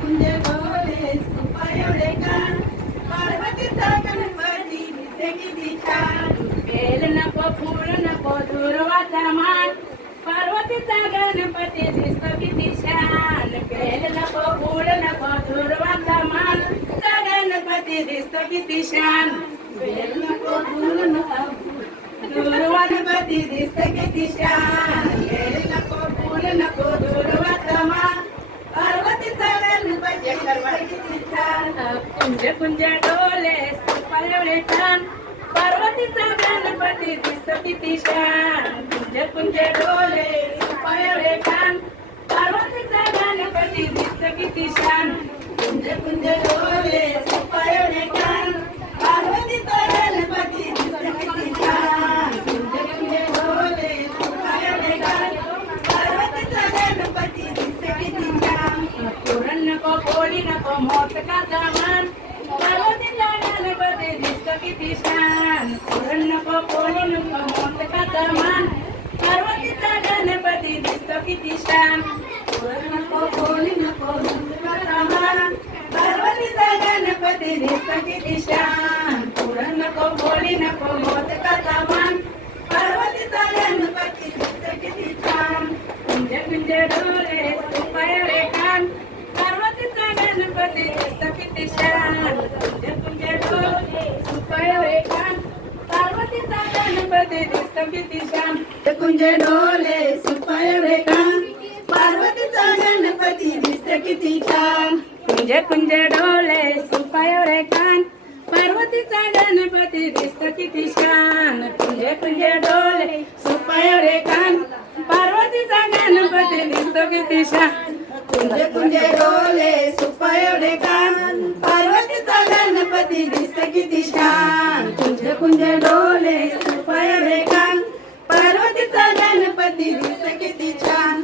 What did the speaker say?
कुंज डोळे सुपा एवढे कान पार्वतीचा गणपती दिसे किती छान बेल नको फूल नको दुर्वाचा मान पार्वतीचा गणपती दिसतो किती छान बेल नको फूल नको दुर्वाचा मान चा गणपती दिसतो किती छान बेल नको फूल नको दुर्वा गणपती दिसते किती छान बेल नको फूल नको दुर्वाचा मान पार्वतीचा गणपती दिसते किती छान कुंज कुंज डोले सुपा एवढे छान पार्वतीचा गणपती दिसतो किती छान कुंज कुंज डोले सुपा एवढे छान पार्वतीचा गणपती दिसतो किती छान कुंज कुंज डोळे सुपा एवढे कान पार्वतीचा गणपती दिसते किती छान कुंज कुंज डोळे सुपा एवढे कान पार्वतीचा गणपती दिसते किती छान पुरण नको पोळी नको मोदकाचा मान पार्वतीचा गणपती दिसतो किती छान पुरण नको पोळी नको मोदकाचा मान पार्वतीचा गणपती दिसतो किती छान पुरण नको पोळी नको मोदकाचा मान पार्वतीचा गणपती दिसतो किती छान पुरण नको पोळी नको मोदकाचा मान पार्वतीचा गणपती दिसतो किती छान कुंज कुंज डोळे सुपा एवढे कान पार्वतीचा गणपती दिसतो किती छान कुंज कुंज डोळे सुपा एवढे कान पार्वतीचा गणपती दिसतो किती छान कुंज डोले सुपा एवढे कान पार्वतीचा गणपती दिसते किती छान कुंज कुंज डोळे सुपा एवढे कान पार्वतीचा गणपती दिसतो किती छान कुंज कुंज डोळे सुपा एवढे कान पार्वतीचा गणपती दिसतो किती छान कुंज कुंज डोले सुपा एवढे कान पार्वतीचा गणपती दिसते किती छान कुंज कुंज डोले सुपा एवढे कान पार्वतीचा गणपती दिसते किती छान